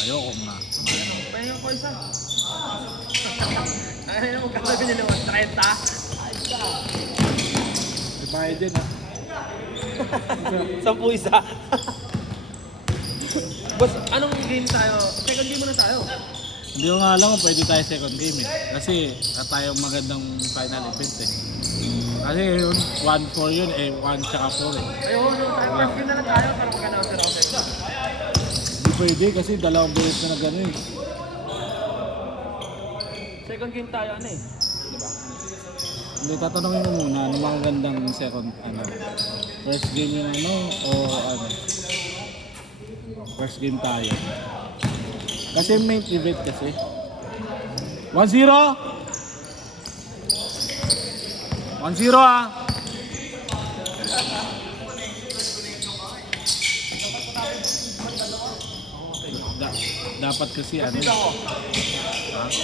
Ayoko nga. Pahinga ko isa. Ay, magkakabi nila 130. Di ba din ha? 10 isa. Boss, anong game tayo? Second game muna tayo. Hindi ko nga alam kung pwede tayo second game eh. Kasi tayong magandang final event eh. Kasi yun, 1-4 yun eh, 1 tsaka 4 eh. Ayun, tayo first game na lang tayo para magkanaw si Rafael. Hindi pwede kasi dalawang beses na gano'n eh. Second game tayo ano eh. Diba? Hindi, tatanungin mo muna ano mga gandang second, first game yung o first game tayo. Kasi main event kasi. 1-0! 1-0 ah! Dapat kasi ano. Ha?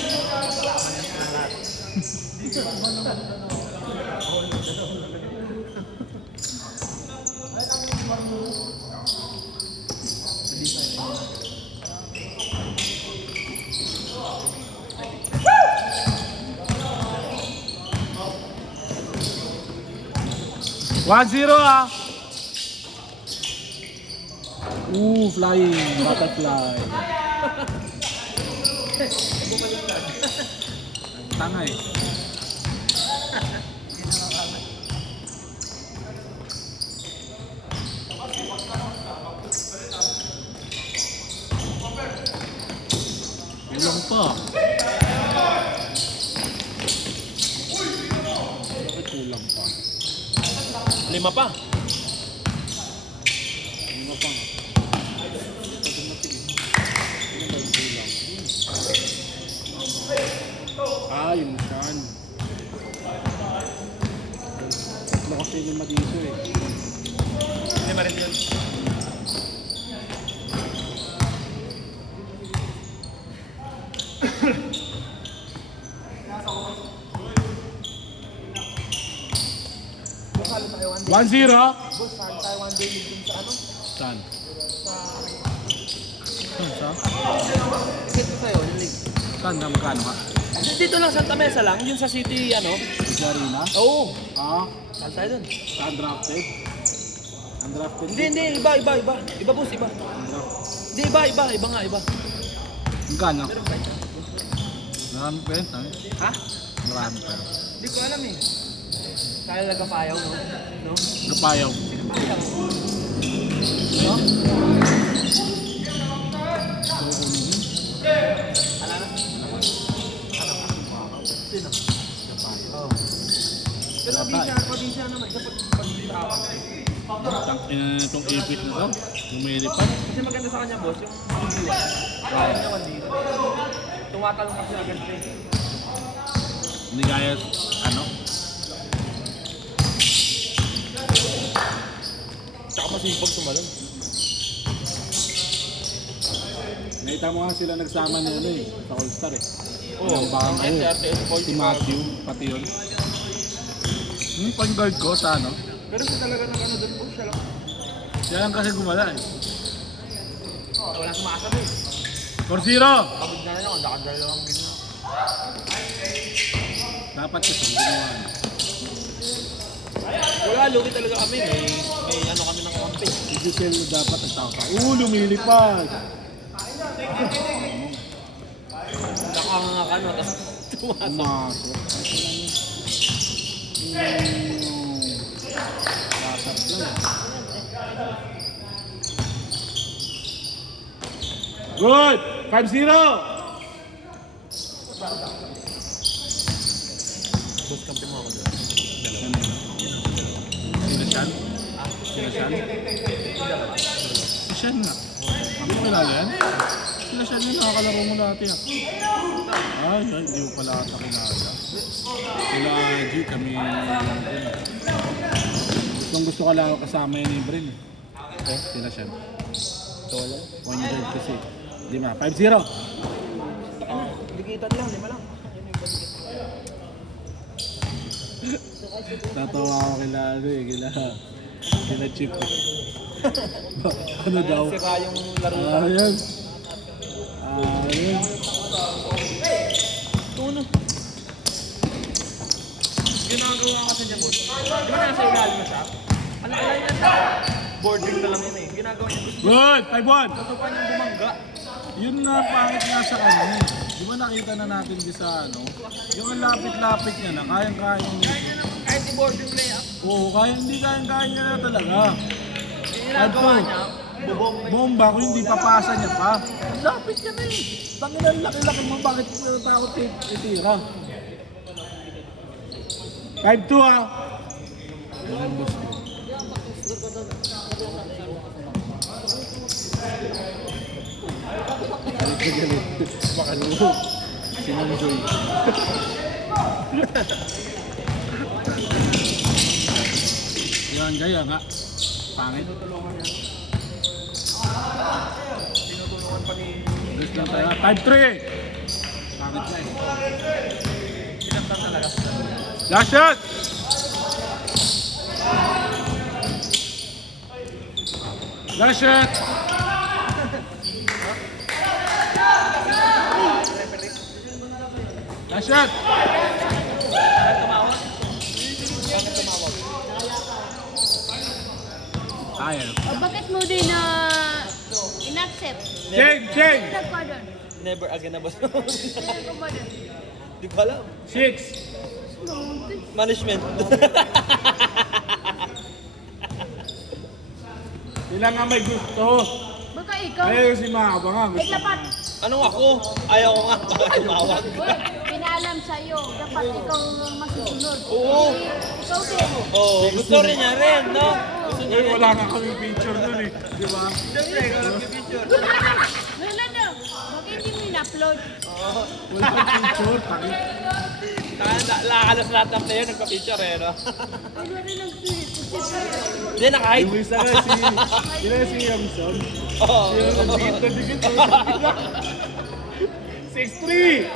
1-0 ah! Flying, butterfly. Tanga eh. Kulang pa. Bakit kulang pa? 5 pa. 5 pa nga. Yun siyan. Tatlo kasi lima dito eh. Hindi ma rin yun. One zero. Boss, saan tayo one day dun sa ano? Saan? Saan? Ito sa'yo, yung league. Saan na magkano ka? Dito lang, Santa Mesa lang, yun sa city, ano? Sa arena? Oo. Ah, Saan tayo dun? sa undrafted? Undrafted? Hindi, iba. Iba boss, iba. Undrafted. Hindi, iba nga, iba. Magkano? Meron ba ito? Marami pa yun, ha? Ha? Marami pa yun. Hindi ko alam eh. Kaya nagkapayaw, no? No? Kapayaw. Payaw. No? Ala na? Sino? Oo. Pero mabisa naman, kapag pag-trawa. Itong ipit na to, lumilipad. Kasi maganda sa kanya, boss, yung pag-iwan. Kaya niya dito. Tumatalong kasi agad siya. Hindi kaya, ano? Tsaka masipag tumalon. Nakita mo nga sila nagsama na ano eh, sa All-Star eh. Oo, Bang, ang RTS Paul. si Matthew, pati yun. Yung point guard ko sa ano, Pero siya talaga ng ano doon po, siya lang. siya lang kasi gumala eh. Wala sumasabi. 4-0! Pagod na lang, nakadalawang gino. Dapat kasi ginawa na. Wala, lugi talaga kami. May ano kami ng kampi. Si Giselle dapat ang tao ka. Lumilipad! Nakanganga ka, no? Tapos tumasok. Umasok. Lasap lang. Good! 5-0! Boss, kampi mo ako doon. Sino siyan? Sino siyan? Si Siyan nga. Ano mo kilala yan? Sila Siyan yung nakakalaro mo dati ah. Ay, hindi mo pala ata kilala. Sila G, kami gusto ka lang kasama yun ni Brin. Okay, sila Siyan. Ito wala. 100 kasi. Di ba? 5-0! Digitan lang, 5 lang. Tatawa ako kila ano eh, kila Chip. Ano daw? Sira yung laro. Ayun. Ayun. Tuno. Ginagawa kasi niya, boss. Di ba nasa ilalim na siya? Ano kaya yan? Bordering na lang yun eh. Ginagawa niya. Good! 5-1! Gusto pa niyang bumangga. Yun na pangit nga sa kanya. Di ba nakita na natin di sa ano? Yung ang lapit-lapit niya na, kayang-kaya niya. Kahit i-boarding layup. Oo, hindi kayang-kaya niya na talaga. Ginagawa niya. Bubong. Bomba kung hindi papasa niya pa. Lapit ka na eh. Tangin ang laki-laki mo, bakit takot itira? 5-2 ah. Ganun gusto. Galit. Baka nung sinunjoy. Yan, gaya nga. Pangit. Tinutulungan pa ni... Gusto lang tayo. 5-3! Pangit na eh. Sinaktan talaga. Last shot! Last shot! Last shot! Bakit tumawag? Bakit tumawag? Ayaw. O bakit mo din na in-accept? Change! Nag-pardon. Never again na boss. Sino nag-pardon? Di ko alam. 6! Management. Sila nga may gusto. Baka ikaw. Ayaw si Maka nga May gusto. dapat. Anong ako? Ayaw ko nga. Bakit tumawag? Uy, pinaalam sa'yo. Dapat ikaw ang masusunod. Oo. Ikaw din. Oo, gusto rin niya rin, no? Gusto niya Eh, rin. wala nga kami picture nun eh. Di ba? Siyempre, ikaw lang yung picture. Wala na. Bakit hindi mo in-upload? Oo. Wala kang picture. Pangit. Lakalas lahat ng player, nagpa-picture eh, no? Wala rin ang spirit. Hindi, naka-hide. Yung isa nga si Yamson. Oo. Yung dikit. 6-3!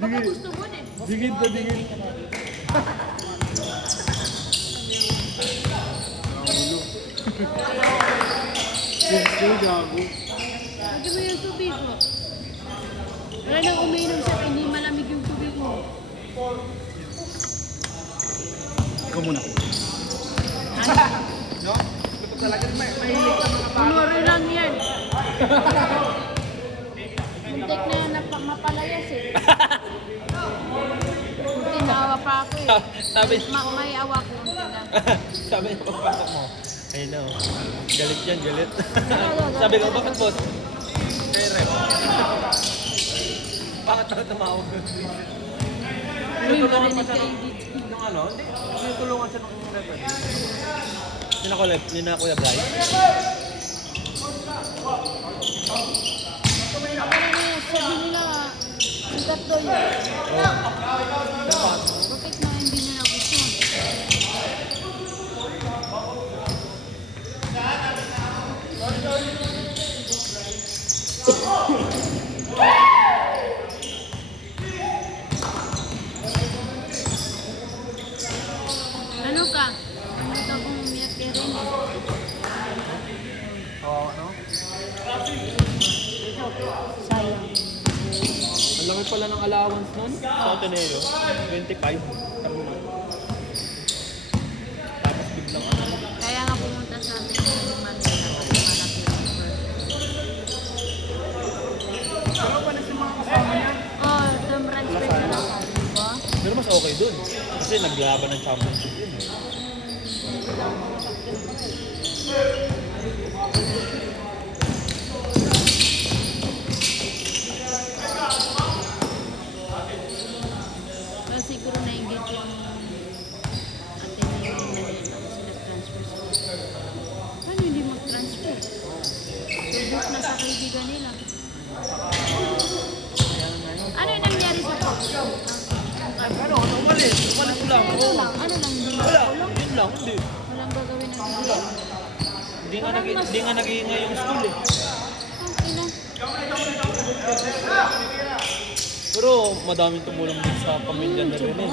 Baka gusto mo din. Dikit. Gago. Lagi mo yung tubig mo. Wala nang umiinom sa hindi malamig yung tubig mo. Ikaw muna. No? Ito talaga, mahilig ka mga Kunwari lang yan. Muntik na yan mapalayas eh. Muntik na awa pa ako eh. May awa ko. Sabi niya pagpasok mo, ayun na, oh. Galit yan, galit. Sabi ko, bakit boss? Kaya rep. Bakit ako tumawag? Tinutulungan pa siya ng ano? Hindi, tinutulungan siya ng rep. Hindi na Kuya Bly. Sabi nila, sigat daw yun. Bakit na hindi nila gusto? Ano ka? Ano ka kung umiyak ka rin? Oo, ano? Sayang. Ang laki pala ng allowance nun sa Ateneo. 25. Tapos biglang ano. Kaya nga pumunta sa atin yung Manila kasi malaki yung Pero pa na si mga kasama niya. Oh, term transfer na lang. Diba? Pero mas okay dun. Kasi naglaban ng championship yun. Pero siguro na-engage yung atin na yung Manila kasi nag-transfer sila. Paano hindi mag-transfer? Subok na sa kaibigan nila. Ano yung nangyari sa Fox? Ano? Umalis lang. Ano lang? Ano lang? Hindi Wala. makulong? Yun lang. Hindi. Walang gagawin ng nila. Hindi nga nag-iingay yung school eh. Ang ina. Pero madaming tumulong din sa pamilya na rin eh.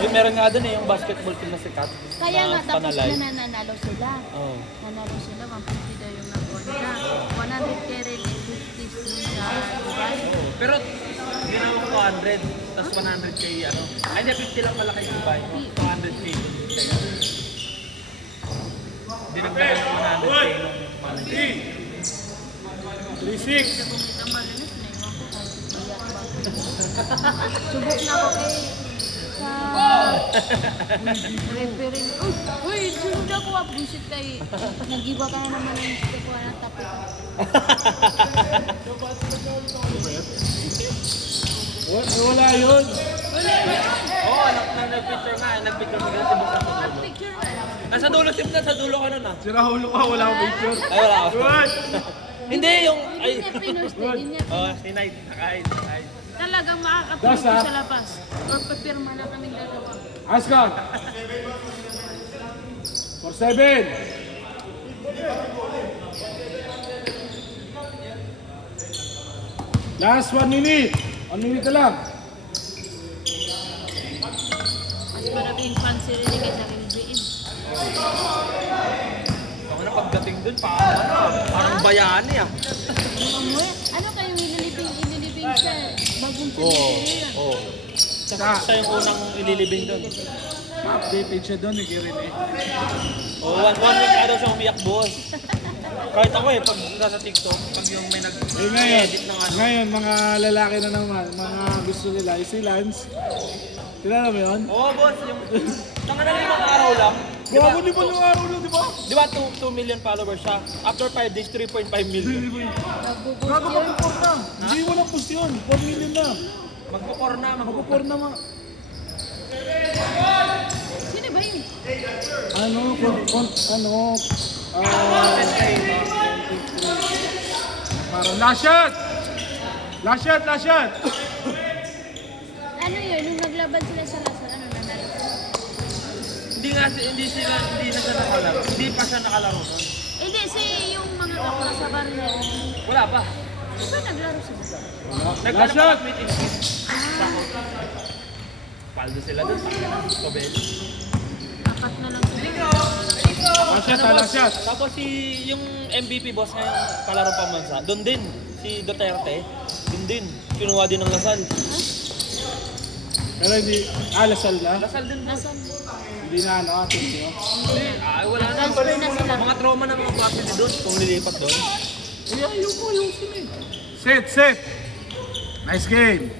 Yung meron nga doon eh, yung basketball team na sikat. Kaya nga, na tapos Panalay. nananalo sila. Oo. Nanalo sila, 150 daw yung nakuha nila. 100k rin and 50 dun sa Dubai. Oo. Pero ginawa ko 200, tapos 100k ano. Ay, hindi, 50 lang pala kay Dubai. 200k dun kaya. Dinagdagan ng 100k nung manager. 3-6. Ang malinis, naiwan ko kung mayat ba. Subok na ako kay sa referee. Uy, sunod ako ah. Bullshit kay. Nag-iba ka na naman ng gusto ko na tapos. Wala yun. Oo, nag-picture nga. Nag-picture nga si Boss sa dulo. Picture. Nasa dulo, Sim, nasa dulo ka nun ah. Si Raul ka, wala akong picture. Ay, wala ako. Hindi, yung... Hindi Ay. niya pinost eh. Hindi niya Oh, pinost. si Knight. Nakain. Talagang makakatulog Das, ah. sa labas. Or papirma na kaming dalawa. Askan. For 7. Last 1 minute. 1 minute na lang. Mas maraming fans rin ni kaysa kay BM. Kung ano pagdating dun, parang bayani ah. Ano kayo ililibing sa bagong cemetery yan? Oo. Siya yung unang ililibing dun. Updated siya doon, nagirin eh. Oo, one week na daw siya umiyak, boss. Kahit ako eh, pag nasa TikTok, pag yung may Eh ngayon, nag-edit ng ano. ngayon, mga lalaki na naman, mga gusto nila, eh, si Lance. Kilala mo yun? Oo, boss, yung... Tanga na limang araw lang. Di ba? Gawa mo limang araw na, di ba? Di ba 2 million followers siya? After 5 days, 3.5 million. Nagbubuti Gago yun. magpupor na. Hindi mo lang post yun. 4 million na. Magpupor na, Magpupor na mga... Sino ba yun? Parang last shot! Last shot, last shot! Ano yun? Nung naglaban sila sa Lasal, ano nanalo? Hindi na siya nakalaro. Hindi pa siya nakalaro doon. Hindi, yung mga kapwa sa bar niya. Wala pa. Di ba naglaro sila? Last shot! Meeting. Paldo sila doon. Kobel. Apat na lang sila. Last shot, last shot! Tapos yung MVP boss ngayong kalaro pamansa, doon din. Si Duterte, doon din. Kinuha din ng Lasal. Pero hindi, Lasal na. Lasal din boss. Nasaan? Hindi na ano, atin nyo. Ay, wala na. Transfer na sila. Mga trauma ng mga family doon kung nilipat doon. Set, set! Nice game!